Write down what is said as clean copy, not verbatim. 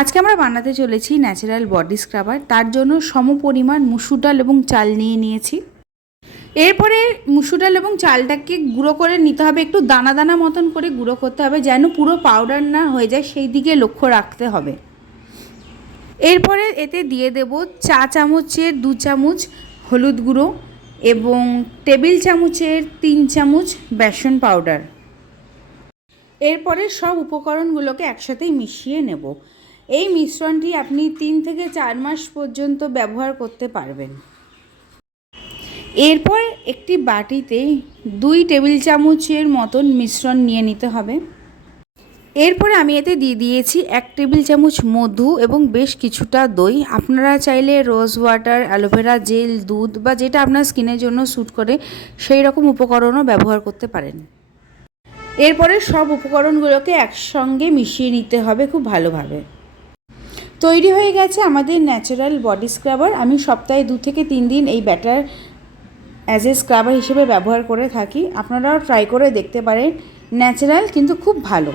আজকে আমরা বানাতে চলেছি ন্যাচারাল বডি স্ক্রাবার। তার জন্য সমপরিমাণ মুসুর ডাল এবং চাল নিয়েছি। এরপরে মুসুর ডাল এবং চালটাকে গুঁড়ো করে নিতে হবে, একটু দানা দানা মতন করে গুঁড়ো করতে হবে, যেন পুরো পাউডার না হয়ে যায় সেই দিকে লক্ষ্য রাখতে হবে। এরপরে এতে দিয়ে দেব 4 চামচের 2 চামচ হলুদ গুঁড়ো এবং টেবিল চামচের 3 চামচ বেসন পাউডার। এরপরে সব উপকরণগুলোকে একসাথেই মিশিয়ে নেব। এই মিশ্রণটি আপনি 3 থেকে 4 মাস পর্যন্ত ব্যবহার করতে পারবেন। এরপর একটি বাটিতে 2 টেবিল চামচের মতন মিশ্রণ নিয়ে নিতে হবে। এরপরে আমি এতে দিয়ে দিয়েছি 1 টেবিল চামচ মধু এবং বেশ কিছুটা দই। আপনারা চাইলে রোজ ওয়াটার, অ্যালোভেরা জেল, দুধ বা যেটা আপনার স্কিনের জন্য স্যুট করে সেই রকম উপকরণও ব্যবহার করতে পারেন। এরপরে সব উপকরণগুলোকে একসঙ্গে মিশিয়ে নিতে হবে খুব ভালোভাবে। তৈরি হয়ে গেছে আমাদের ন্যাচারাল বডি স্ক্রাবার। আমি সপ্তাহে 2 থেকে 3 দিন এই ব্যাটার অ্যাজ এ স্ক্রাবার হিসেবে ব্যবহার করে থাকি। আপনারাও ট্রাই করে দেখতে পারেন। ন্যাচারাল কিন্তু খুব ভালো।